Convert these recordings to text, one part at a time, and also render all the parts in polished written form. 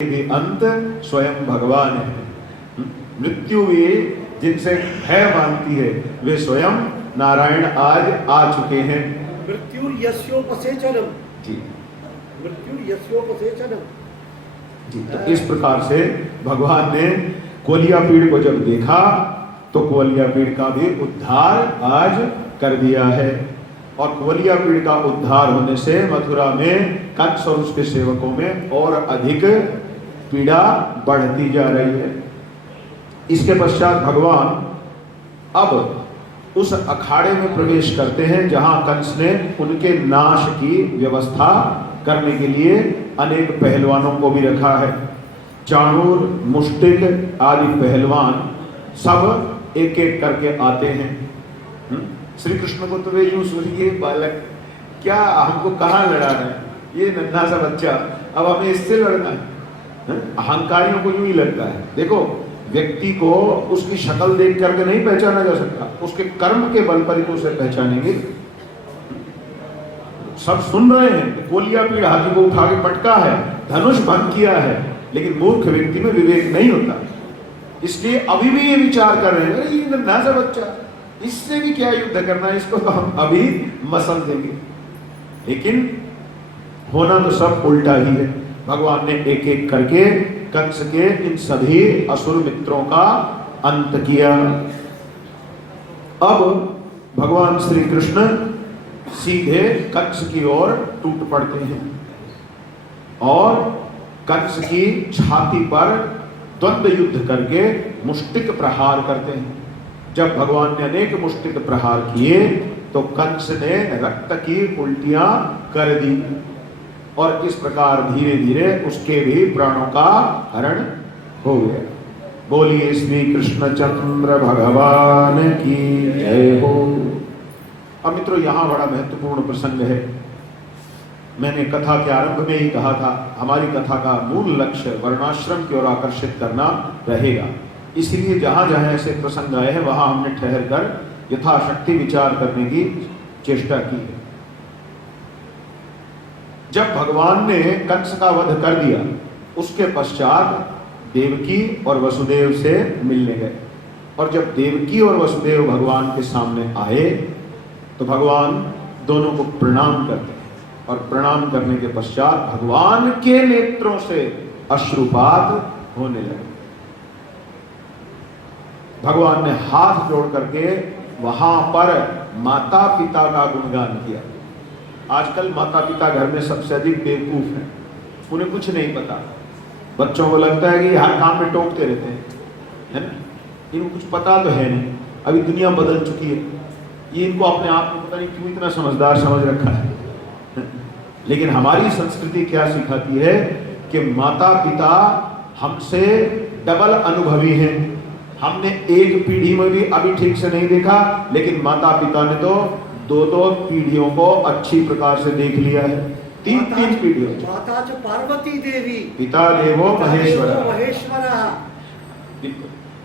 भी अंत स्वयं भगवान है। मृत्यु भी जिनसे भय मानती है वे स्वयं नारायण आज आ चुके हैं। मृत्यु यस्योपसेचनम जी, मृत्यु यस्योपसेचनम जी। तो इस प्रकार से भगवान ने कोलिया पीड़ को जब देखा तो कोलिया पीड़ का भी उद्धार आज कर दिया है। और कोलिया पीड़ का उद्धार होने से मथुरा में कंस और उसके सेवकों में और अधिक पीड़ा बढ़ती जा रही है। इसके पश्चात भगवान अब उस अखाड़े में प्रवेश करते हैं जहां कंस ने उनके नाश की व्यवस्था करने के लिए अनेक पहलवानों को भी रखा है। चाणूर, मुष्टिक आदि पहलवान सब एक एक करके आते हैं। श्री कृष्ण को तो वे यूं सुनिए, बालक क्या हमको कहाँ लड़ा रहे हैं, ये नन्हा सा बच्चा, अब हमें इससे लड़ना है। अहंकारियों को यूं ही लगता है। देखो, व्यक्ति को उसकी शक्ल देख करके नहीं पहचाना जा सकता, उसके कर्म के बल पर ही तो उसे पहचानेंगे। सब सुन रहे हैं, कोलिया पीड़ हाथी को उठा के पटका है, धनुष भंग किया है, लेकिन मूर्ख व्यक्ति में विवेक नहीं होता। इसलिए अभी भी ये विचार कर रहे हैं, ये नन्हा सा बच्चा, इससे भी क्या युद्ध करना है, इसको तो हम अभी मसल देंगे। लेकिन होना तो सब उल्टा ही है। भगवान ने एक एक करके कंस के इन सभी असुर मित्रों का अंत किया। अब भगवान श्री कृष्ण सीधे कंस की ओर टूट पड़ते हैं और कंस की छाती पर द्वंद्व युद्ध करके मुष्टिक प्रहार करते हैं। जब भगवान ने अनेक मुष्टिक प्रहार किए तो कंस ने रक्त की उल्टियां कर दी और इस प्रकार धीरे धीरे उसके भी प्राणों का हरण हो गया। बोलिए श्री कृष्णचंद्र भगवान की जय हो। अब मित्रों, यहाँ बड़ा महत्वपूर्ण प्रसंग है। मैंने कथा के आरंभ में ही कहा था, हमारी कथा का मूल लक्ष्य वर्णाश्रम की ओर आकर्षित करना रहेगा। इसलिए जहां जहां ऐसे प्रसंग आए हैं वहां हमने ठहर कर यथाशक्ति विचार करने की चेष्टा की है। जब भगवान ने कंस का वध कर दिया, उसके पश्चात देवकी और वसुदेव से मिलने गए। और जब देवकी और वसुदेव भगवान के सामने आए तो भगवान दोनों को प्रणाम करते हैं और प्रणाम करने के पश्चात भगवान के नेत्रों से अश्रुपात होने लगे। भगवान ने हाथ जोड़ करके वहां पर माता पिता का गुणगान किया। आजकल माता पिता घर में सबसे अधिक बेवकूफ हैं, उन्हें कुछ नहीं पता। बच्चों को लगता है कि हर काम में टोकते रहते हैं, है ना, इनको कुछ पता तो है नहीं। अभी दुनिया बदल चुकी है, ये इनको अपने आप को पता नहीं क्यों इतना समझदार समझ रखा है। लेकिन हमारी संस्कृति क्या सिखाती है कि माता पिता हमसे डबल अनुभवी हैं। हमने एक पीढ़ी में भी अभी ठीक से नहीं देखा, लेकिन माता पिता ने तो दो दो पीढ़ियों को अच्छी प्रकार से देख लिया है। तीन तीन पीढ़ियों। माता च पार्वती देवी, पिता देवो महेश्वर।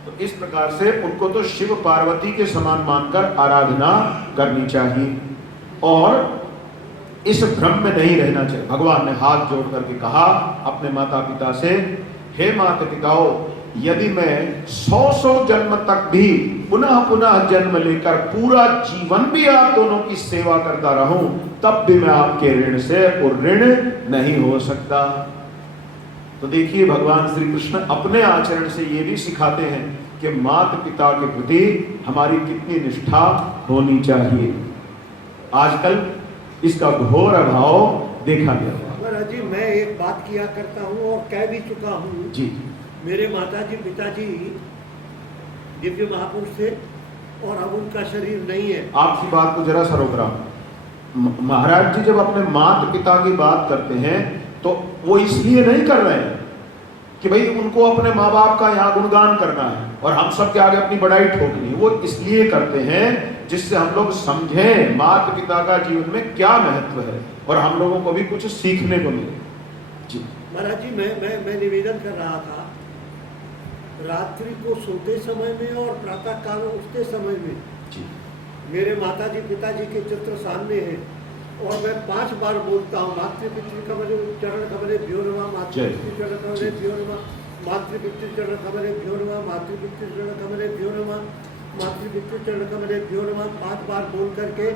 तो इस प्रकार से उनको तो शिव पार्वती के समान मानकर आराधना करनी चाहिए और इस भ्रम में नहीं रहना चाहिए। भगवान ने हाथ जोड़ करके कहा अपने माता पिता से, हे माता पिताओं, यदि मैं 100 जन्म तक भी पुनः पुनः जन्म लेकर पूरा जीवन भी आप दोनों की सेवा करता रहूं, तब भी मैं आपके ऋण से ऋण नहीं हो सकता। तो देखिए, भगवान श्री कृष्ण अपने आचरण से ये भी सिखाते हैं कि माता पिता के प्रति हमारी कितनी निष्ठा होनी चाहिए। आजकल इसका घोर अभाव देखा गया। महाराज जी, मैं एक बात किया करता हूँ और कह भी चुका हूँ जी। मेरे माताजी पिताजी दिव्य महापुरुष थे और अब उनका शरीर नहीं है। आपकी बात को जरा सा रोक रहा हूं। महाराज जी जब अपने माता पिता की बात करते हैं तो वो इसलिए नहीं कर रहे हैं कि भाई उनको अपने माँ बाप का यहाँ गुणगान करना है और हम सब के आगे अपनी बड़ाई ठोकनी है। वो इसलिए करते हैं जिससे हम लोग समझें माता पिता का जीवन में क्या महत्व है और हम लोगों को भी कुछ सीखने को मिले। जी महाराज जी, मैं निवेदन कर रहा था, रात्रि को सोते समय में और प्रातः काल उठते समय में जी मेरे माताजी पिताजी के चित्र सामने हैं और मैं 5 बार बोलता हूँ, मातृपितृ कमले चरण कमले भ्यो नमः, मातृपितृ चरण कमले भ्यो नमः, मातृपितृ चरण कमले भ्यो नमः, मातृपितृ चरण कमले भ्यो नमः, मातृपितृ चरण कमले भ्यो नमः 5 बार बोल करके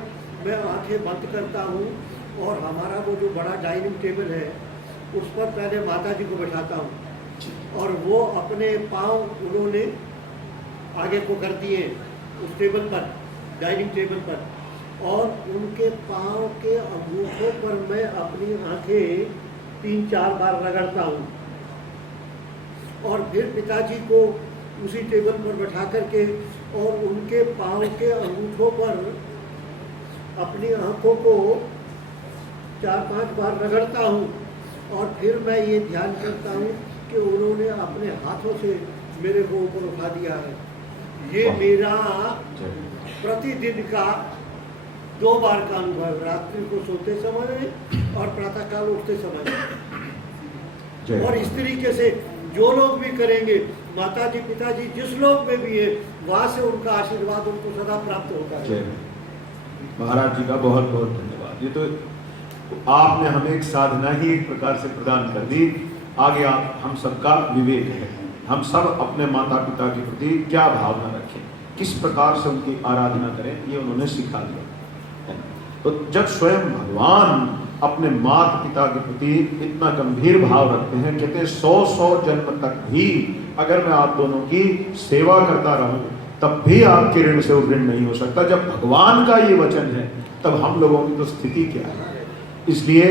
मैं आंखें बंद करता हूँ। और हमारा वो जो बड़ा डाइनिंग टेबल है उस पर पहले माता जी को बैठाता हूँ और वो अपने पाँव उन्होंने आगे को कर दिए उस टेबल पर, डाइनिंग टेबल पर, और उनके पाँव के अंगूठों पर मैं अपनी आंखें 3-4 बार रगड़ता हूँ। और फिर पिताजी को उसी टेबल पर बैठा करके और उनके पाँव के अंगूठों पर अपनी आंखों को 4-5 बार रगड़ता हूँ। और फिर मैं ये ध्यान करता हूँ कि उन्होंने अपने हाथों से मेरे को ऊपर उठा दिया है। ये मेरा प्रतिदिन का 2 बार का अनुभव है, रात्रि को सोते समय और प्रातःकाल उठते समय। और इस तरीके से जो लोग भी करेंगे, माताजी पिताजी जिस लोग में भी है, वहाँ से उनका आशीर्वाद उनको सदा प्राप्त होता है। महाराज जी का बहुत बहुत धन्यवाद। ये तो आपने हमें एक साधना ही एक प्रकार से प्रदान कर दी। आगे आप हम सबका विवेक है, हम सब अपने माता पिता के प्रति क्या भावना रखें, किस प्रकार से उनकी आराधना करें, ये उन्होंने सिखा दिया। तो जब स्वयं भगवान अपने माता पिता के प्रति इतना गंभीर भाव रखते हैं, कहते हैं 100 जन्म तक भी अगर मैं आप दोनों की सेवा करता रहूं तब भी आपके ऋण से ऋण नहीं हो सकता। जब भगवान का ये वचन है तब हम लोगों की तो स्थिति क्या है। इसलिए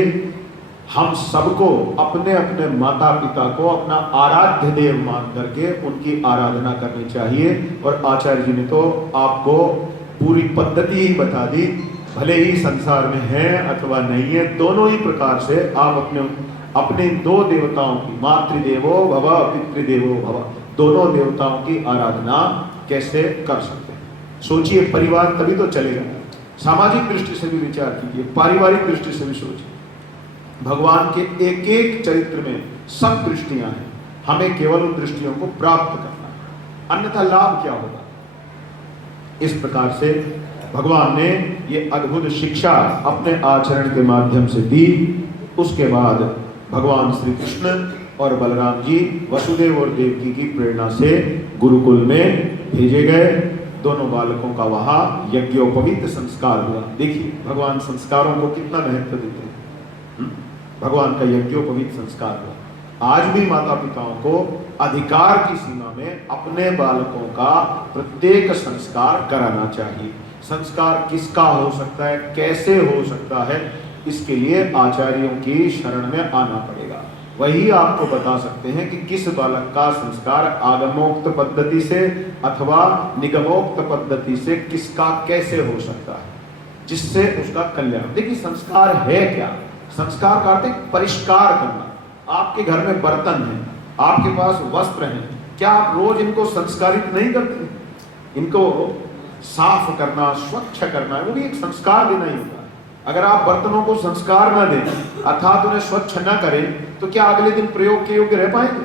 हम सबको अपने अपने माता पिता को अपना आराध्य देव मान करके उनकी आराधना करनी चाहिए। और आचार्य जी ने तो आपको पूरी पद्धति ही बता दी, भले ही संसार में है अथवा नहीं है, दोनों ही प्रकार से आप अपने 2 देवताओं की, मातृदेवो भव पितृदेवो भव, दोनों देवताओं की आराधना कैसे कर सकते हैं। सोचिए, परिवार तभी तो चलेगा। सामाजिक दृष्टि से भी विचार कीजिए, पारिवारिक दृष्टि से भी सोचिए। भगवान के एक एक चरित्र में सब दृष्टियां हैं, हमें केवल उन दृष्टियों को प्राप्त करना है, अन्यथा लाभ क्या होगा। इस प्रकार से भगवान ने ये अद्भुत शिक्षा अपने आचरण के माध्यम से दी। उसके बाद भगवान श्री कृष्ण और बलराम जी वसुदेव और देवकी की प्रेरणा से गुरुकुल में भेजे गए। दोनों बालकों का वहां यज्ञोपवीत संस्कार हुआ। देखिए भगवान संस्कारों को कितना महत्व देते हैं। भगवान का यज्ञोपवीत संस्कार हुआ। आज भी माता पिताओं को अधिकार की सीमा में अपने बालकों का प्रत्येक संस्कार कराना चाहिए। संस्कार किसका हो सकता है, कैसे हो सकता है, इसके लिए आचार्यों की शरण में आना पड़ेगा। वही आपको बता सकते हैं कि किस बालक का संस्कार आगमोक्त पद्धति से अथवा निगमोक्त पद्धति से किसका कैसे हो सकता है, जिससे उसका कल्याण। देखिए संस्कार है क्या, संस्कार का अर्थ परिष्कार करना। आपके घर में बर्तन है, आपके पास वस्त्र हैं, क्या आप रोज इनको संस्कारित नहीं करते? इनको साफ करना, स्वच्छ करना, वो भी एक संस्कार देना ही होता है। अगर आप बर्तनों को संस्कार न दें अर्थात उन्हें स्वच्छ न करें तो क्या अगले दिन प्रयोग के योग्य रह पाएंगे?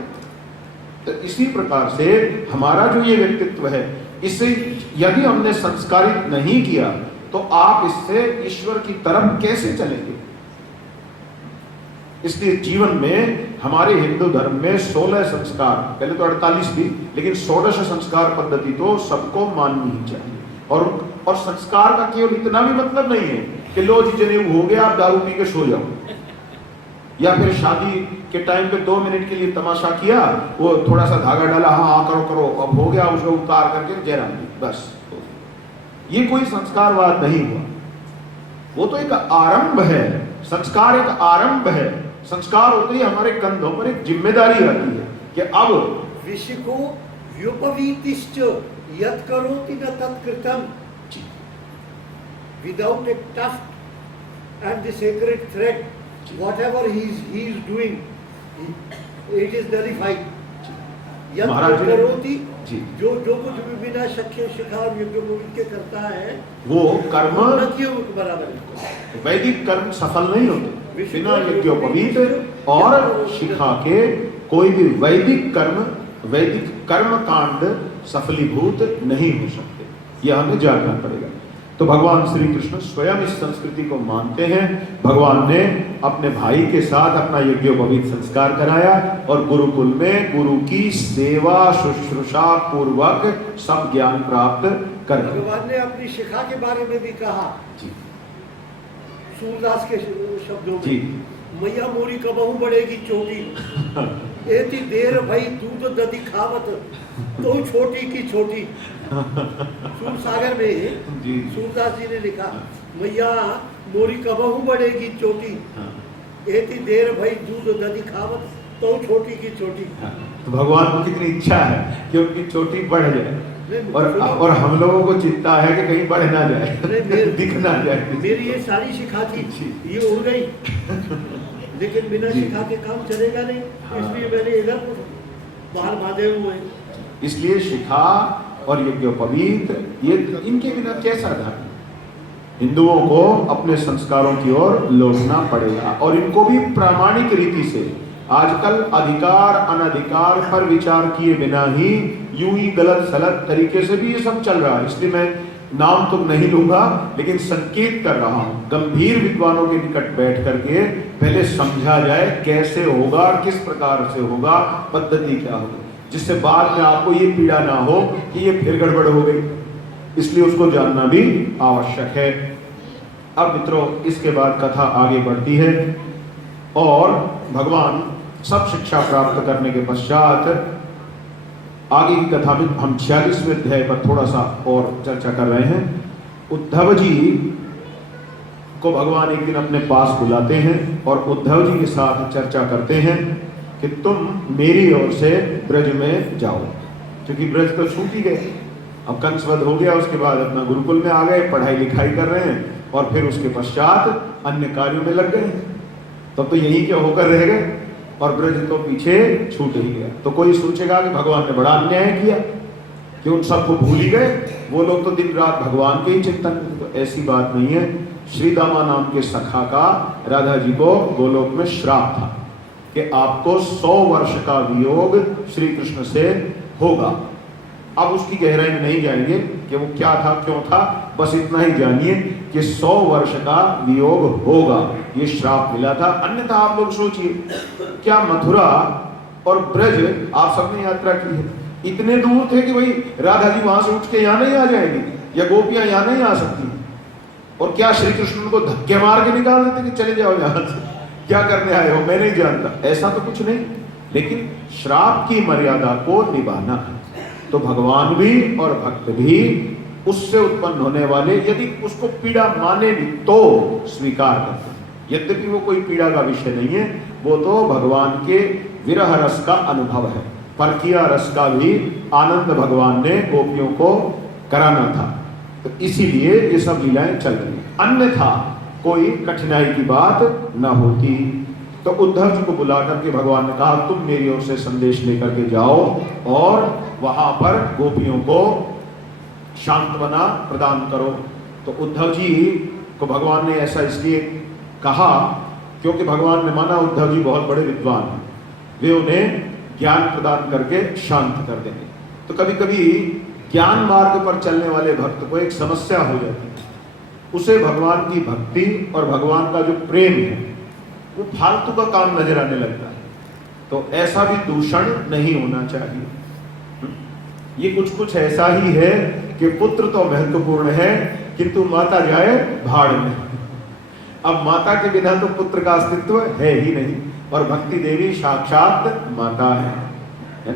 तो इसी प्रकार से हमारा जो ये व्यक्तित्व है, इसे यदि हमने संस्कारित नहीं किया तो आप इससे ईश्वर की तरफ कैसे चलेंगे? इसलिए जीवन में हमारे हिंदू धर्म में 16 संस्कार, पहले तो 48 थी, लेकिन 16 संस्कार पद्धति तो सबको माननी ही चाहिए। और संस्कार का केवल इतना भी मतलब नहीं है कि लो जी जनेऊ हो गया, आप दारू पी के सो जाओ, या फिर शादी के टाइम पे 2 मिनट के लिए तमाशा किया, वो थोड़ा सा धागा डाला, हाँ करो करो, अब हो गया, उसको उतार करके जयराम जी, बस। ये कोई संस्कारवाद नहीं हुआ, वो तो एक आरंभ है। संस्कार एक आरंभ है। संस्कार होते ही हमारे कंधों पर एक जिम्मेदारी रहती है कि अब विषय को व्युपवीतिश्च यत् करोति न तत्कृतं, without a tuft and the sacred thread, whatever he is doing, it is nullified. यत् करोति, जो कुछ भी बिना शक्य शिखा यज्ञोपवीत के करता है वो कर्म न किए बराबर है। वैदिक कर्म सफल नहीं होते बिना यज्ञोपवीत और शिखा के। कोई भी वैदिक कर्म कांड सफलीभूत नहीं हो सकते, यह हमें जानना पड़ेगा। तो तो भगवान श्री कृष्ण स्वयं इस संस्कृति को मानते हैं। भगवान ने अपने भाई के साथ अपना यज्ञोपवीत संस्कार कराया और गुरुकुल में गुरु की सेवा शुश्रूषा पूर्वक सब ज्ञान प्राप्त कर लिया। भगवान ने अपनी शिखा के बारे में भी कहा जी सूरदास के शब्दों जी में, मैया मोरी कबहू बढ़ेगी चोटी, एती देर भई दूध दधी खावत तो छोटी की छोटी। सूर सागर में जी सूरदास जी ने लिखा, मैया मोरी कबहू बढ़ेगी चोटी, एती देर भई दूध दधी खावत तो छोटी की छोटी। तो भगवान को कितनी इच्छा है कि उनकी चोटी बढ़ जाए, नहीं, और हम लोगों को चिंता है कि कहीं बढ़ ना जाए, दिख ना जाए। मेरी ये सारी शिखा थी, ये उड़ गई, लेकिन बिना शिखा के काम चलेगा नहीं, इसलिए मैंने इधर बाहर बांधे हुए हैं। इसलिए शिखा और यज्ञोपवीत ये इनके बिना कैसा धर्म? हिंदुओं को अपने संस्कारों की ओर लौटना पड़ेगा और इनको भी प्रामाणिक रीति से। आजकल अधिकार अनधिकार पर विचार किए बिना ही यूं ही गलत सलत तरीके से भी ये सब चल रहा है। इसलिए मैं नाम तो नहीं लूंगा, लेकिन संकेत कर रहा हूं, गंभीर विद्वानों के निकट बैठ करके पहले समझा जाए कैसे होगा, किस प्रकार से होगा, पद्धति क्या होगी, जिससे बाद में आपको ये पीड़ा ना हो कि ये फिर गड़बड़ हो गई। इसलिए उसको जानना भी आवश्यक है। अब मित्रों, इसके बाद कथा आगे बढ़ती है और भगवान सब शिक्षा प्राप्त करने के पश्चात आगे की कथा में हम 46वें अध्याय पर थोड़ा सा और चर्चा कर रहे हैं। उद्धव जी को भगवान एक दिन अपने पास बुलाते हैं और उद्धव जी के साथ चर्चा करते हैं कि तुम मेरी ओर से ब्रज में जाओ, क्योंकि ब्रज तो छूट ही गए। अब कंसवध हो गया, उसके बाद अपना गुरुकुल में आ गए, पढ़ाई लिखाई कर रहे हैं और फिर उसके पश्चात अन्य कार्यों में लग गए। तब तो यही क्या होकर रह गए और ब्रज तो पीछे छूट ही गया। तो कोई सोचेगा कि भगवान ने बड़ा अन्याय किया कि उन सबको भूल ही गए, वो लोग तो दिन रात भगवान के ही चिंतन में। तो ऐसी बात नहीं है। श्रीदामा नाम के सखा का राधा जी को गोलोक में श्राप था कि आपको 100 वर्ष का वियोग श्री कृष्ण से होगा। अब उसकी गहराई में नहीं जाएंगे कि वो क्या था, क्यों था, बस इतना ही जानिए कि 100 वर्ष का वियोग होगा, ये श्राप मिला था। अन्यथा आप लोग सोचिए, क्या मथुरा और ब्रज आप सबने यात्रा की है, इतने दूर थे कि भाई राधा जी वहां से उठ के यहाँ नहीं आ जाएंगी या गोपियां यहाँ नहीं आ सकती, और क्या श्री कृष्ण को धक्के मार के निकाल देते कि चले जाओ यहाँ से, क्या करने आए हो, मैं नहीं जानता। ऐसा तो कुछ नहीं, लेकिन श्राप की मर्यादा को निभाना है। तो भगवान भी और भक्त भी उससे उत्पन्न होने वाले यदि उसको पीड़ा माने भी तो स्वीकार करते हैं, यद्यपि वो कोई पीड़ा का विषय नहीं है, वो तो भगवान के विरह रस का अनुभव है। परकिया रस का भी आनंद भगवान ने गोपियों को कराना था, तो इसीलिए ये सब लीलाएं चल रही, अन्यथा कोई कठिनाई की बात न होती। तो उद्धव जी को बुला करके भगवान ने कहा, तुम मेरी ओर से संदेश लेकर के जाओ और वहां पर गोपियों को सांत्वना प्रदान करो। तो उद्धव जी को भगवान ने ऐसा इसलिए कहा क्योंकि भगवान ने माना उद्धव जी बहुत बड़े विद्वान हैं, वे उन्हें ज्ञान प्रदान करके शांत कर देंगे। तो कभी कभी ज्ञान मार्ग पर चलने वाले भक्त को एक समस्या हो जाती है, उसे भगवान की भक्ति और भगवान का जो प्रेम है वो फालतू का काम नजर आने लगता है। तो ऐसा भी दूषण नहीं होना चाहिए। ये कुछ ऐसा ही है कि पुत्र तो महत्वपूर्ण है किंतु माता जाए भाड़ में। अब माता के बिना तो पुत्र का अस्तित्व है ही नहीं, और भक्ति देवी साक्षात माता है।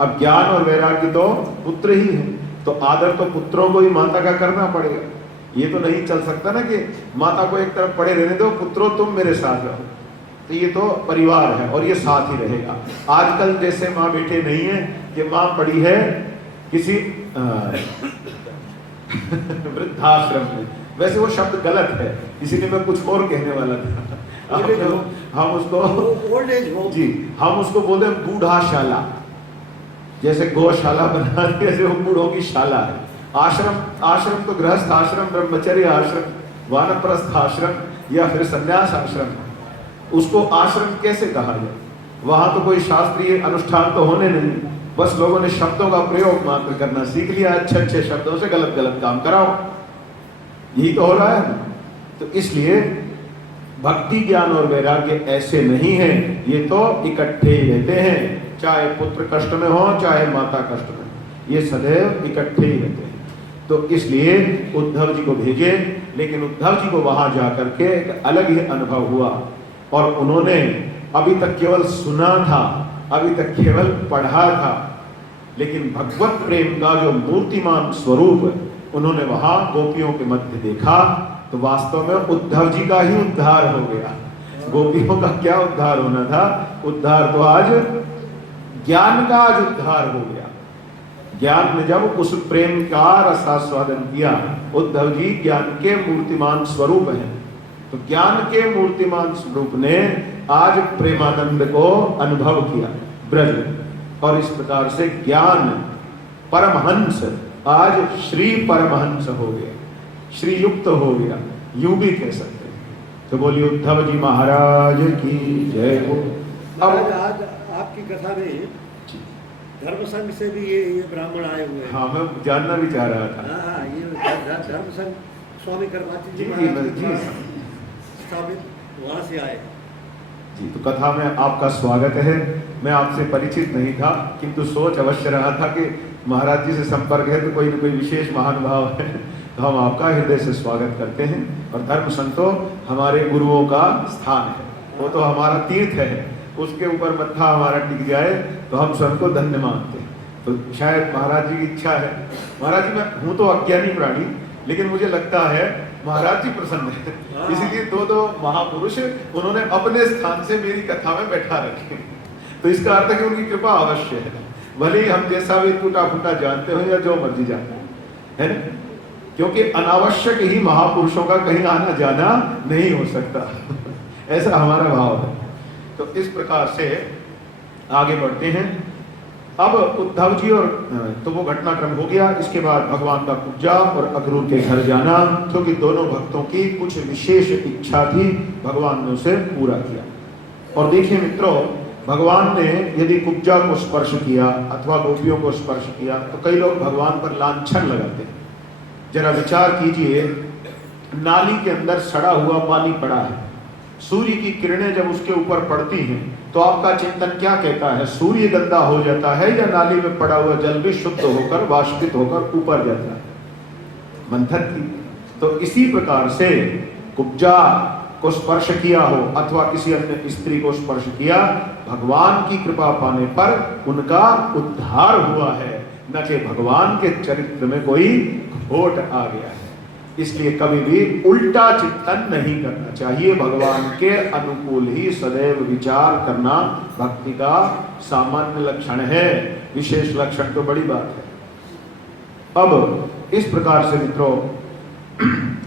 अब ज्ञान और वैराग्य तो पुत्र ही है, तो आदर तो पुत्रों को ही माता का करना पड़ेगा। ये तो नहीं चल सकता ना कि माता को एक तरफ पड़े रहने दो, पुत्रों तुम मेरे साथ रहो। तो ये तो परिवार है और ये साथ ही रहेगा। आजकल जैसे माँ बेटे नहीं है कि माँ पड़ी है किसी वृद्धाश्रम में, वैसे वो शब्द गलत है, इसीलिए मैं कुछ और कहने वाला था। हम उसको ओल्ड एज होम, जी हम उसको बोलते हैं बूढ़ाशाला। जैसे गौशाला बना दी, जैसे वो बूढ़ों की शाला है। आश्रम तो गृहस्थ आश्रम, ब्रह्मचर्य आश्रम, वानप्रस्थ आश्रम या फिर संन्यास आश्रम, उसको आश्रम कैसे कहा जाए? वहां तो कोई शास्त्रीय अनुष्ठान तो होने नहीं, बस लोगों ने शब्दों का प्रयोग मात्र करना सीख लिया, अच्छे शब्दों से गलत काम कराओ। यही तो हो रहा है ना। तो इसलिए भक्ति ज्ञान और वैराग्य ऐसे नहीं है, ये तो इकट्ठे ही रहते हैं, चाहे पुत्र कष्ट में हो चाहे माता कष्ट में, ये सदैव इकट्ठे ही रहते हैं। तो इसलिए उद्धव जी को भेजे, लेकिन उद्धव जी को वहां जाकर के एक अलग ही अनुभव हुआ। और उन्होंने अभी तक केवल सुना था, अभी तक केवल पढ़ा था, लेकिन भगवत प्रेम का जो मूर्तिमान स्वरूप उन्होंने वहां गोपियों के मध्य देखा, तो वास्तव में उद्धव जी का ही उद्धार हो गया। गोपियों का क्या उद्धार होना था, उद्धार तो आज ज्ञान का आज उद्धार हो गया। ज्ञान ने जब उस प्रेम का रसास्वादन किया, उद्धव जी ज्ञान के मूर्तिमान स्वरूप हैं, तो ज्ञान के मूर्तिमान स्वरूप ने आज प्रेमानंद को अनुभव किया ब्रज में। और इस प्रकार से ज्ञान परमहंस आज श्री परमहंस हो गया, श्री युक्त हो गया, यूं भी कह सकते हैं। तो बोलिए उद्धव जी महाराज की जय हो। महाराज आज आपकी कथा में धर्म संघ से भी ये ब्राह्मण आए हुए हैं। हाँ, मैं जानना भी चाह रहा था। हाँ, ये धर्म संघ स्वामी कर्माती जी स्थापित वहाँ से आए जी। तो कथा में आपका स्वागत है। मैं आपसे परिचित नहीं था, किंतु सोच अवश्य रहा था कि महाराज जी से संपर्क है तो कोई न कोई विशेष महानुभाव है, तो हम आपका हृदय से स्वागत करते हैं। और धर्म संघ तो हमारे गुरुओं का स्थान है, वो तो हमारा तीर्थ है, उसके ऊपर मत्था हमारा टिक जाए तो हम स्वयं को धन्य मानते हैं। तो शायद महाराज जी की इच्छा है। महाराज जी, मैं हूँ तो अज्ञानी प्राणी, लेकिन मुझे लगता है महाराज जी प्रसन्न है, इसीलिए दो महापुरुष उन्होंने अपने स्थान से मेरी कथा में बैठा रखे। तो इसका अर्थ है कि उनकी कृपा अवश्य है, भले ही हम जैसा भी टूटा फूटा जानते हो या जो मर्जी जानते है ना, क्योंकि अनावश्यक ही महापुरुषों का कहीं आना जाना नहीं हो सकता ऐसा हमारा भाव है। तो इस प्रकार से आगे बढ़ते हैं। अब उद्धव जी और तो वो घटनाक्रम हो गया। इसके बाद भगवान का कुब्जा और अक्रूर के घर जाना, क्योंकि दोनों भक्तों की कुछ विशेष इच्छा थी, भगवान ने उसे पूरा किया। और देखिए मित्रों, भगवान ने यदि कुब्जा को स्पर्श किया अथवा गोपियों को स्पर्श किया तो कई लोग भगवान पर लांछन लगाते हैं। जरा विचार कीजिए, नाली के अंदर सड़ा हुआ पानी पड़ा है, सूर्य की किरणें जब उसके ऊपर पड़ती हैं तो आपका चिंतन क्या कहता है, सूर्य गंदा हो जाता है या नाली में पड़ा हुआ जल भी शुद्ध होकर वाष्पित होकर ऊपर जाता है? मंथन की। तो इसी प्रकार से कुब्जा को स्पर्श किया हो अथवा किसी अन्य स्त्री को स्पर्श किया, भगवान की कृपा पाने पर उनका उद्धार हुआ है, न कि भगवान के चरित्र में कोई खोट आ गया है। इसलिए कभी भी उल्टा चिंतन नहीं करना चाहिए, भगवान के अनुकूल ही सदैव विचार करना भक्ति का सामान्य लक्षण है, विशेष लक्षण तो बड़ी बात है। अब इस प्रकार से मित्रों,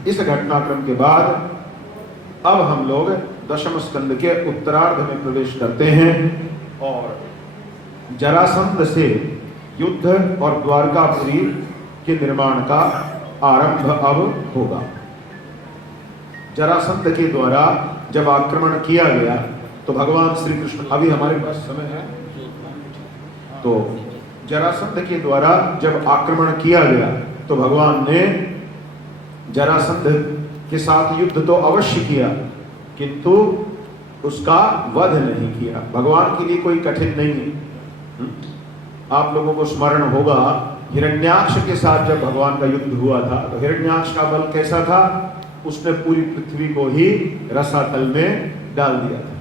इस घटनाक्रम के बाद अब हम लोग दशम स्कंद के उत्तरार्ध में प्रवेश करते हैं और जरासंध से युद्ध और द्वारकापुरी के निर्माण का आरंभ अब होगा। जरासंध के द्वारा जब आक्रमण किया गया तो भगवान श्री कृष्ण, अभी हमारे पास समय है, तो जरासंध के द्वारा जब आक्रमण किया गया तो भगवान ने जरासंध के साथ युद्ध तो अवश्य किया, किंतु उसका वध नहीं किया। भगवान के लिए कोई कठिन नहीं है। आप लोगों को स्मरण होगा, हिरण्याक्ष के साथ जब भगवान का युद्ध हुआ था तो हिरण्याक्ष का बल कैसा था, उसने पूरी पृथ्वी को ही रसातल में डाल दिया था।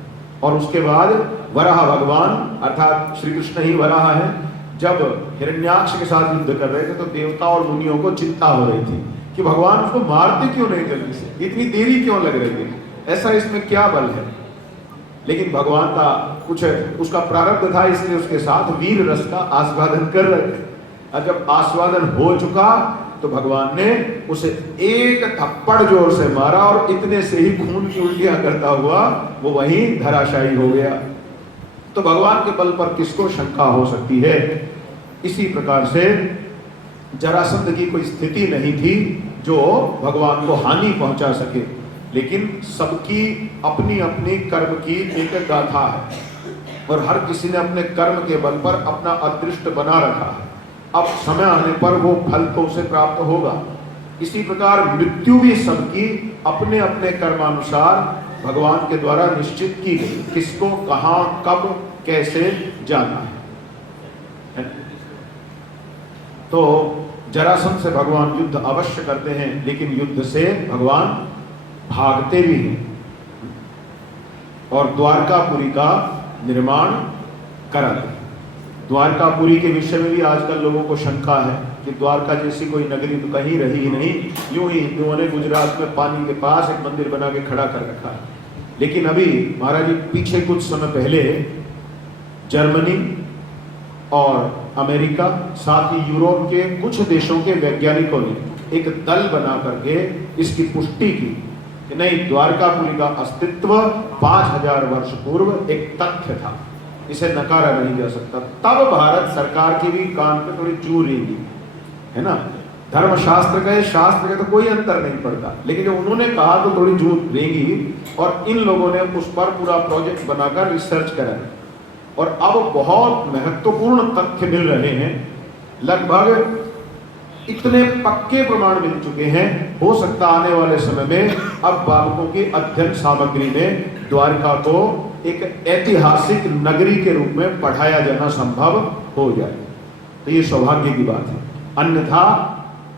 और उसके बाद वराह भगवान अर्थात श्री कृष्ण ही वराह है, जब हिरण्याक्ष के साथ युद्ध कर रहे थे तो देवता और मुनियों को चिंता हो रही थी कि भगवान उसको मारते क्यों नहीं जल्दी से, इतनी देरी क्यों लग रही थी, ऐसा इसमें क्या बल है। लेकिन भगवान का कुछ उसका प्रारब्ध था, इसलिए उसके साथ वीर रस का आस्वादन कर रहे थे। और जब आस्वादन हो चुका तो भगवान ने उसे एक थप्पड़ जोर से मारा और इतने से ही खून की उल्टियां करता हुआ वो वहीं धराशायी हो गया। तो भगवान के बल पर किसको शंका हो सकती है। इसी प्रकार से जरासंध की कोई स्थिति नहीं थी जो भगवान को हानि पहुंचा सके, लेकिन सबकी अपनी अपनी कर्म की एक गाथा है और हर किसी ने अपने कर्म के बल पर अपना अदृष्ट बना रखा है। अब समय आने पर वो फल तो उसे प्राप्त होगा, इसी प्रकार मृत्यु भी सबकी अपने अपने कर्मानुसार भगवान के द्वारा निश्चित की गई, किसको कहां कब कैसे जाना है। तो जरासंध से भगवान युद्ध अवश्य करते हैं, लेकिन युद्ध से भगवान भागते भी हैं और द्वारकापुरी का निर्माण कराते हैं। द्वारकापुरी के विषय में भी आजकल लोगों को शंका है कि द्वारका जैसी कोई नगरी तो कहीं रही ही नहीं, यूं ही हिंदुओं ने गुजरात में पानी के पास एक मंदिर बना के खड़ा कर रखा है। लेकिन अभी महाराज जी पीछे कुछ समय पहले जर्मनी और अमेरिका साथ ही यूरोप के कुछ देशों के वैज्ञानिकों ने एक दल बना करके इसकी पुष्टि की कि नहीं, द्वारकापुरी का अस्तित्व 5000 वर्ष पूर्व एक तथ्य था, इसे नकारा नहीं जा सकता। तब भारत सरकार की भी कान पे थोड़ी चूर रहेगी, है ना। धर्मशास्त्र के शास्त्र के तो कोई अंतर नहीं पड़ता, लेकिन जब उन्होंने कहा तो थोड़ी झूठ रहेगी। और इन लोगों ने उस पर पूरा प्रोजेक्ट बनाकर रिसर्च करा और अब बहुत महत्वपूर्ण तथ्य मिल रहे हैं। लगभग इतने पक्के प्रमाण मिल चुके हैं, हो सकता आने वाले समय में अब बालकों की अध्ययन सामग्री में द्वारका को एक ऐतिहासिक नगरी के रूप में पढ़ाया जाना संभव हो जाए। तो ये सौभाग्य की बात है। अन्यथा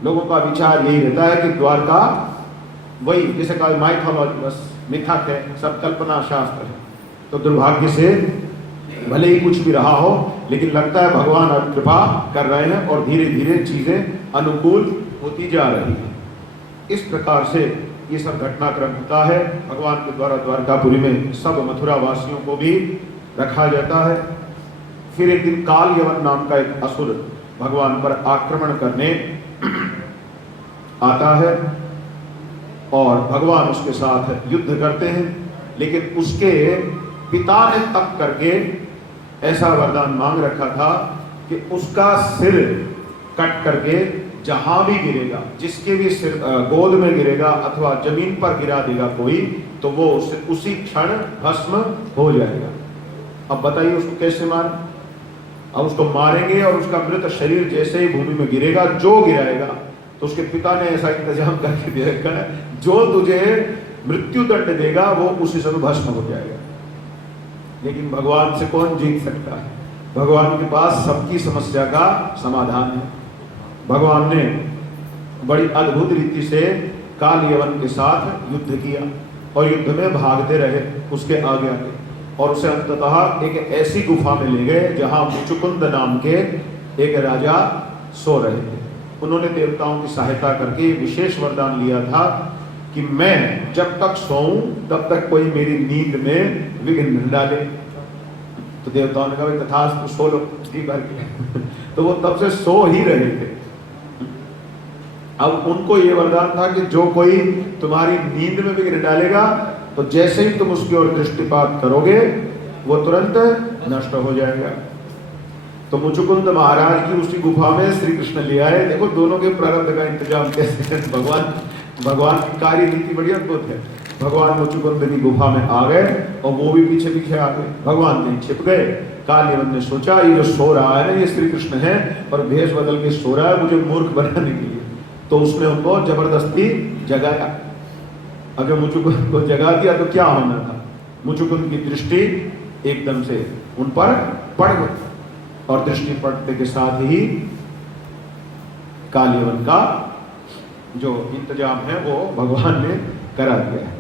लोगों का विचार यही रहता है कि द्वारका वही जैसे कहा माइथोलॉजी, बस मिथक है, सब कल्पना शास्त्र है। तो दुर्भाग्य से भले ही कुछ भी रहा हो, लेकिन लगता है भगवान अब कृपा कर रहे हैं और धीरे धीरे चीजें अनुकूल होती जा रही है। इस प्रकार से ये सब घटनाक्रम होता है। भगवान के द्वारा द्वारकापुरी में सब मथुरा वासियों को भी रखा जाता है। फिर एक दिन काल यवन नाम का एक असुर भगवान पर आक्रमण करने आता है और भगवान उसके साथ युद्ध करते हैं। लेकिन उसके पिता ने तप करके ऐसा वरदान मांग रखा था कि उसका सिर कट करके जहां भी गिरेगा, जिसके भी सिर गोद में गिरेगा अथवा जमीन पर गिरा देगा कोई, तो वो उसी क्षण भस्म हो जाएगा। अब बताइए उसको कैसे मारें? अब उसको मारेंगे और उसका मृत शरीर जैसे ही भूमि में गिरेगा, जो गिराएगा, तो उसके पिता ने ऐसा इंतजाम करके दे रखा है, जो तुझे मृत्यु दंड देगा वो उसी समय भस्म हो जाएगा। लेकिन भगवान से कौन जीत सकता है? भगवान के पास सबकी समस्या का समाधान है। भगवान ने बड़ी अद्भुत रीति से काल यवन के साथ युद्ध किया और युद्ध में भागते रहे उसके आगे आगे, और उसे अंततः एक ऐसी गुफा में ले गए जहां मुचुकुंद नाम के एक राजा सो रहे थे। उन्होंने देवताओं की सहायता करके विशेष वरदान लिया था कि मैं जब तक सोऊं तब तक कोई मेरी नींद में विघ्न न डाले। तो देवताओं ने कहा तथास्तु, सो लो जी भर के। तो वो तब से सो ही रहे थे। अब उनको ये वरदान था कि जो कोई तुम्हारी नींद में विघ्न डालेगा तो जैसे ही तुम उसकी ओर दृष्टिपात करोगे वो तुरंत नष्ट हो जाएगा। तो मुचुकुंद महाराज की उसी गुफा में श्री कृष्ण ले आए। देखो दोनों के प्रारब्ध का इंतजाम कैसे है। भगवान की कार्य नीति बड़ी अद्भुत है। भगवान मुचुकुंद की गुफा में आ गए और वो भी पीछे पीछे आ गए। भगवान ने छिप गए। काल यवन ने सोचा ये जो सो रहा है ना, ये श्री कृष्ण है और भेष बदल के सो रहा है मुझे मूर्ख बनाने के लिए। तो उसने उनको जबरदस्ती जगाया। अगर मुचुकुंद को जगा दिया तो क्या होना था? मुचुकुंद की दृष्टि एकदम से उन पर पड़ गई और दृष्टि पड़ने के साथ ही काल यवन का जो इंतजाम है वो भगवान ने करा दिया है।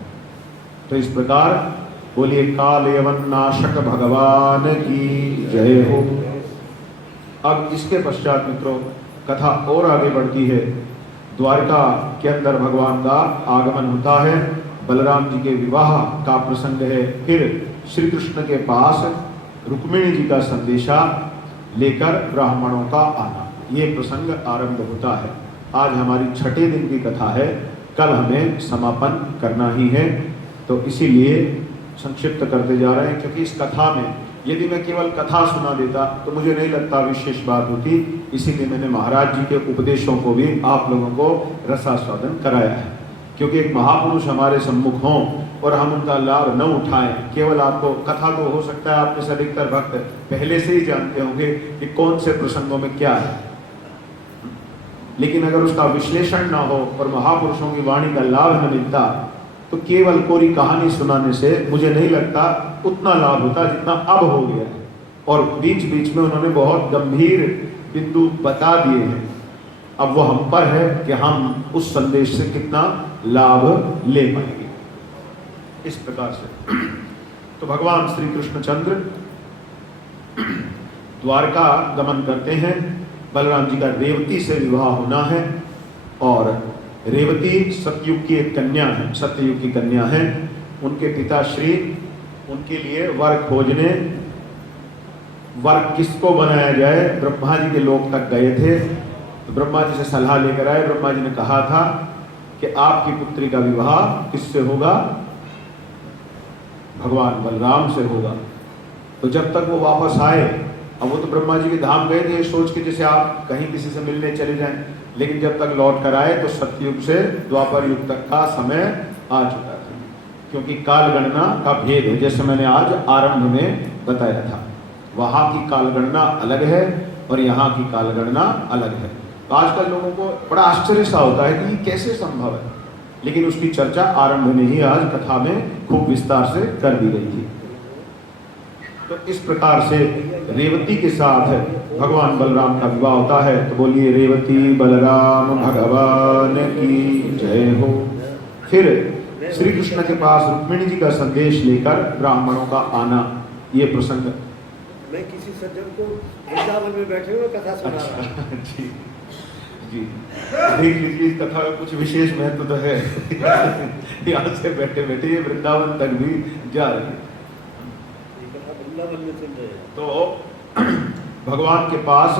तो इस प्रकार बोलिए काल यवन नाशक भगवान की जय हो। अब इसके पश्चात मित्रों कथा और आगे बढ़ती है। द्वारका के अंदर भगवान का आगमन होता है। बलराम जी के विवाह का प्रसंग है। फिर श्री कृष्ण के पास रुक्मिणी जी का संदेशा लेकर ब्राह्मणों का आना, ये प्रसंग आरंभ होता है। आज हमारी छठे दिन की कथा है, कल हमें समापन करना ही है। तो इसीलिए संक्षिप्त करते जा रहे हैं, क्योंकि इस कथा में यदि मैं केवल कथा सुना देता तो मुझे नहीं लगता विशेष बात होती। इसीलिए मैंने महाराज जी के उपदेशों को भी आप लोगों को रसास्वादन कराया है, क्योंकि एक महापुरुष हमारे सम्मुख हों और हम उनका लाभ न उठाएं। केवल आपको कथा तो हो सकता है आप में से अधिकतर भक्त पहले से ही जानते होंगे कि कौन से प्रसंगों में क्या है, लेकिन अगर उसका विश्लेषण ना हो और महापुरुषों की वाणी का लाभ न मिलता तो केवल कोरी कहानी सुनाने से मुझे नहीं लगता उतना लाभ होता जितना अब हो गया है। और बीच बीच में उन्होंने बहुत गंभीर बिंदु बता दिए हैं। अब वो हम पर है कि हम उस संदेश से कितना लाभ ले पाएंगे। इस प्रकार से तो भगवान श्री कृष्णचंद्र द्वारका गमन करते हैं। बलराम जी का रेवती से विवाह होना है और रेवती सतयुग की एक कन्या है, सत्ययुग की कन्या है। उनके पिताश्री उनके लिए वर खोजने, वर किसको बनाया जाए, ब्रह्मा जी के लोक तक गए थे। तो ब्रह्मा जी से सलाह लेकर आए। ब्रह्मा जी ने कहा था कि आपकी पुत्री का विवाह किससे होगा, भगवान बलराम से होगा। तो जब तक वो वापस आए, अब वो तो ब्रह्मा जी के धाम गए थे सोच के जैसे आप कहीं किसी से मिलने चले जाएं, लेकिन जब तक लौट कर आए तो सतयुग से द्वापर युग तक का समय आ चुका था, क्योंकि काल गणना का भेद है, जैसे मैंने आज आरंभ में बताया था। वहाँ की काल गणना अलग है और यहाँ की काल गणना अलग है। तो आजकल लोगों को बड़ा आश्चर्य सा होता है कि ये कैसे संभव है, लेकिन उसकी चर्चा आरंभ में ही आज कथा में खूब विस्तार से कर दी गई थी। तो इस प्रकार से रेवती के साथ भगवान बलराम का विवाह होता है। तो बोलिए रेवती बलराम भगवान की जय हो। फिर श्री कृष्ण के पास रुक्मिणी जी का संदेश लेकर ब्राह्मणों का आना, ये प्रसंग। मैं किसी सज्जन को वृंदावन में बैठे हुए कथा सुना रहा हूं। जी जी, देख लीजिए कथा में कुछ विशेष महत्व तो है। यहाँ से बैठे बैठे ये वृंदावन तक भी जा रही है। तो भगवान के पास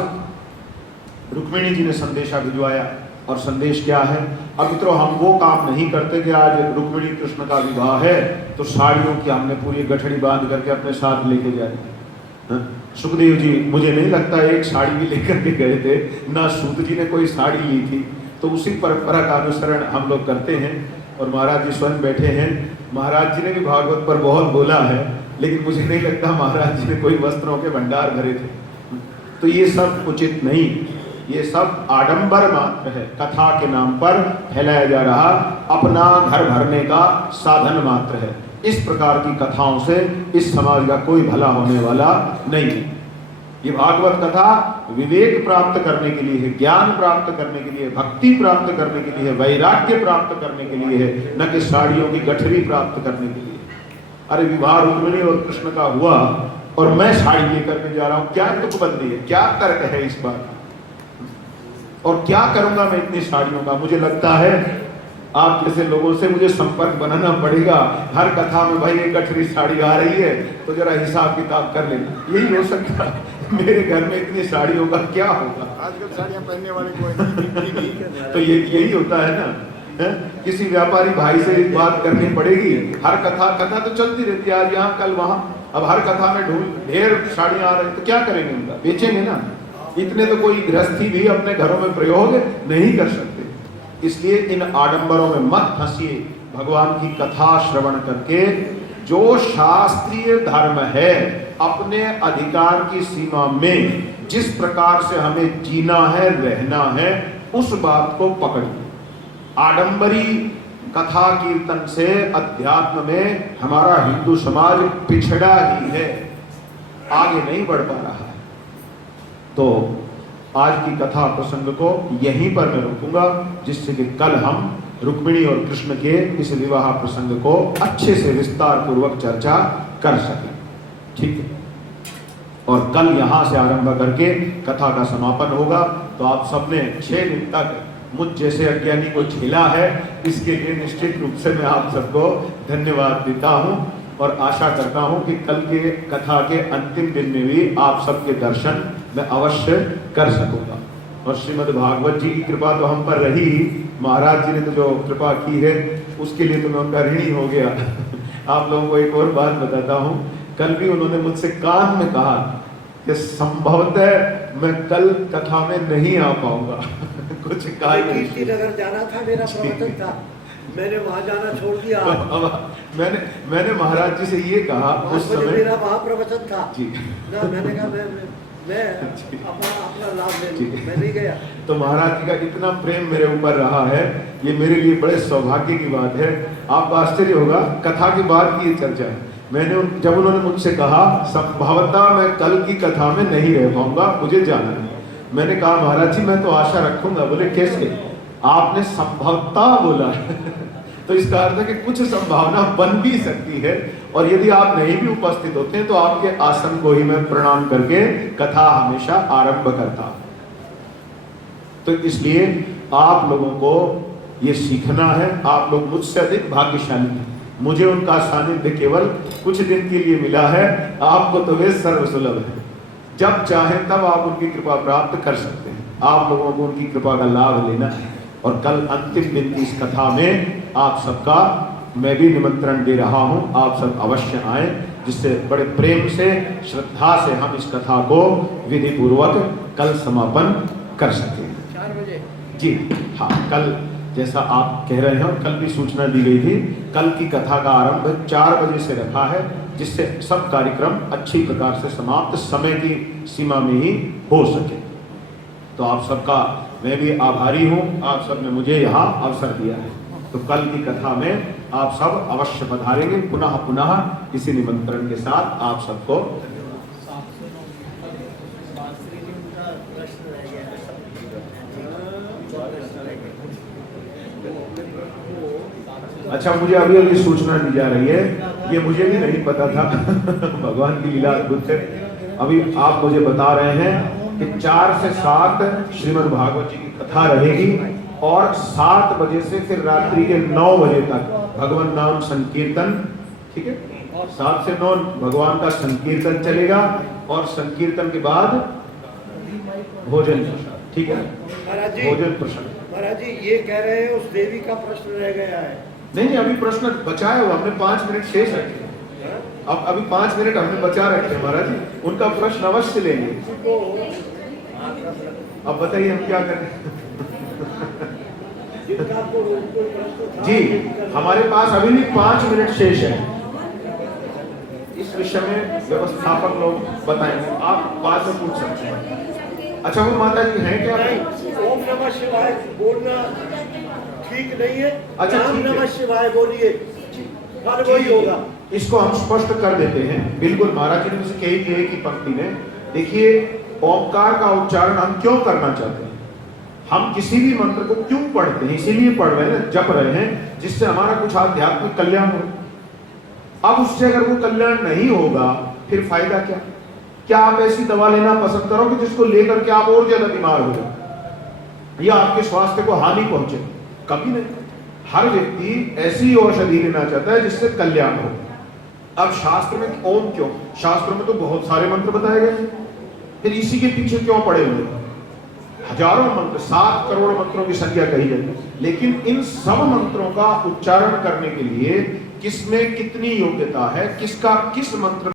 रुक्मिणी जी ने संदेशा भिजवाया। और संदेश क्या है, अब मित्रों हम वो काम नहीं करते कि आज रुक्मिणी कृष्ण का विवाह है तो साड़ियों की हमने पूरी गठड़ी बांध करके अपने साथ लेके जाए। सुखदेव जी मुझे नहीं लगता एक साड़ी भी लेकर के गए थे, ना सूत जी ने कोई साड़ी ली थी। तो उसी परंपरा का अनुसरण हम लोग करते हैं। और महाराज जी स्वयं बैठे हैं, महाराज जी ने भी भागवत पर बहुत बोला है, लेकिन मुझे नहीं लगता महाराज जी ने कोई वस्त्रों के भंडार भरे थे। तो ये सब उचित नहीं, ये सब आडंबर मात्र है, कथा के नाम पर फैलाया जा रहा अपना घर भरने का साधन मात्र है। इस प्रकार की कथाओं से इस समाज का कोई भला होने वाला नहीं है। ये भागवत कथा विवेक प्राप्त करने के लिए है, ज्ञान प्राप्त करने के लिए, भक्ति प्राप्त करने के लिए, वैराग्य प्राप्त करने के लिए है, न कि साड़ियों की गठरी प्राप्त करने के लिए। अरे विवाह रुक्मिणी और कृष्ण का हुआ और मैं साड़ी लेकर के जा रहा हूं, क्या तुकबंदी है, क्या तर्क है इस बात, और क्या करूंगा मैं इतनी साड़ियों का। मुझे लगता है आप जैसे लोगों से मुझे संपर्क बनाना पड़ेगा। हर कथा में भाई एक गठरी साड़ी आ रही है तो जरा हिसाब किताब कर लेना, यही हो सकता है। मेरे घर में इतनी साड़ियों का क्या होगा, आजकल साड़ियां पहनने वाले कोई तो यही होता है ना। है? किसी व्यापारी भाई से एक बात करनी पड़ेगी, हर कथा तो चलती रहती है, आज यहाँ कल वहां। अब हर कथा में ढेर साड़ियां आ रही तो क्या करेंगे, उनका बेचेंगे ना। इतने तो कोई गृहस्थी भी अपने घरों में प्रयोग नहीं कर सकते। इसलिए इन आडंबरों में मत फंसिए। भगवान की कथा श्रवण करके जो शास्त्रीय धर्म है, अपने अधिकार की सीमा में जिस प्रकार से हमें जीना है, रहना है, उस बात को पकड़िए। आडंबरी कथा कीर्तन से अध्यात्म में हमारा हिंदू समाज पिछड़ा ही है, आगे नहीं बढ़ पा रहा है। तो आज की कथा प्रसंग को यहीं पर मैं रोकूंगा, जिससे कि कल हम रुक्मिणी और कृष्ण के इस विवाह प्रसंग को अच्छे से विस्तार पूर्वक चर्चा कर सकें। ठीक है, और कल यहां से आरंभ करके कथा का समापन होगा। तो आप सबने 6 दिन तक मुझ जैसे अज्ञानी को झेला है, इसके लिए निश्चित रूप से मैं आप सबको धन्यवाद देता हूं और आशा करता हूं कि कल के कथा के अंतिम दिन में भी आप सबके दर्शन मैं अवश्य कर सकूंगा। और श्रीमद् भागवत जी की कृपा तो हम पर रही, महाराज जी ने तो जो कृपा की है उसके लिए तो मैं उनका ऋणी हो गया। आप लोगों को एक और बात बताता हूँ, कल भी उन्होंने मुझसे कान में कहा कि संभवतः मैं कल कथा में नहीं आ पाऊंगा। कुछ कीर्तिनगर जाना था, मेरा प्रवचन था, मैंने वहां जाना छोड़ दिया। मैंने महाराज जी से ये कहा उस समय, मेरा वहां प्रवचन था जी ना, मैंने कहा मैं मैं अपना लाभ ले ठीक लूँ, है। मैं नहीं गया। तो महाराज जी का इतना प्रेम मेरे ऊपर रहा है, ये मेरे लिए बड़े सौभाग्य की बात है। आपको आश्चर्य होगा, कथा के बाद की ये चर्चा है। जब उन्होंने मुझसे कहा संभवतः मैं कल की कथा में नहीं रह पाऊंगा, मुझे जाना है, मैंने कहा महाराज जी मैं तो आशा रखूंगा। बोले कैसे? आपने संभवतः बोला तो इसका अर्थ है कि कुछ संभावना बन भी सकती है, और यदि आप नहीं भी उपस्थित होते हैं तो आपके आसन को ही मैं प्रणाम करके कथा हमेशा आरंभ करता। तो इसलिए आप लोगों को ये सीखना है, आप लोग मुझसे अधिक भाग्यशाली हैं। मुझे उनका सानिध्य केवल कुछ दिन के लिए मिला है, आपको तो वे सर्वसुलभ है। जब चाहें तब आप उनकी कृपा प्राप्त कर सकते हैं। आप लोगों को उनकी कृपा का लाभ लेना है। और कल अंतिम दिन की इस कथा में आप सबका मैं भी निमंत्रण दे रहा हूं, आप सब अवश्य आए, जिससे बड़े प्रेम से श्रद्धा से हम इस कथा को विधि पूर्वक कल समापन कर सकें। 4 बजे जी हाँ, कल जैसा आप कह रहे हैं, कल भी सूचना दी गई थी, कल की कथा का आरंभ 4 बजे से रखा है, जिससे सब कार्यक्रम अच्छी प्रकार से समाप्त समय की सीमा में ही हो सके। तो आप सबका मैं भी आभारी हूँ, आप सब ने मुझे यहाँ अवसर दिया है। तो कल की कथा में आप सब अवश्य पधारेंगे, पुनः पुनः इसी निमंत्रण के साथ आप सबको। अच्छा, मुझे अभी अभी सूचना दी जा रही है, ये मुझे भी नहीं पता था भगवान की लीला अद्भुत है। अभी आप मुझे बता रहे हैं कि 4 से 7 श्रीमद् भागवत जी की कथा रहेगी, और 7 बजे से फिर रात्रि के 9 बजे तक भगवान नाम संकीर्तन। ठीक है, 7 से 9 भगवान का संकीर्तन चलेगा, और संकीर्तन के बाद भोजन। ठीक है महाराज जी, भोजन प्रश्न। महाराज जी ये कह रहे हैं उस देवी का प्रश्न रह गया है। नहीं, अभी प्रश्न बचाया हुआ हमने, 5 मिनट शेष रखे। अब अभी 5 मिनट हमने बचा रखे हैं महाराज जी, उनका प्रश्न अवश्य लेंगे। अब बताइए हम क्या करें? जी, हमारे पास अभी भी 5 मिनट शेष है। इस विषय में व्यवस्थापक लोग बताएंगे, आप बाद में पूछ सकते हैं। अच्छा, वो माता जी हैं क्या? ओम नमः शिवाय बोलना ठीक नहीं है। अच्छा, राम ठीक है। नमः शिवाय बोलिए, हर वही होगा। इसको हम स्पष्ट कर देते हैं। बिल्कुल, महाराज जी ने मुझसे कही थी एक ही पंक्ति में, देखिए ओंकार का उच्चारण हम क्यों करना चाहते हैं, हम किसी भी मंत्र को क्यों पढ़ते हैं, इसीलिए पढ़ रहे हैं, जप रहे हैं, जिससे हमारा कुछ आध्यात्मिक कल्याण हो। अब उससे अगर वो कल्याण नहीं होगा फिर फायदा क्या? क्या आप ऐसी दवा लेना पसंद करोगे जिसको लेकर के आप और ज्यादा बीमार हो जाए या आपके स्वास्थ्य को हानि पहुंचे? कभी नहीं। हर व्यक्ति ऐसी औषधि लेना चाहता है जिससे कल्याण हो। अब शास्त्र में ओम क्यों? शास्त्र में तो बहुत सारे मंत्र बताए गए, फिर इसी के पीछे क्यों पड़े हुए? हजारों मंत्र, 7 करोड़ मंत्रों की संख्या कही जाती है, लेकिन इन सब मंत्रों का उच्चारण करने के लिए किसमें कितनी योग्यता है, किसका किस मंत्र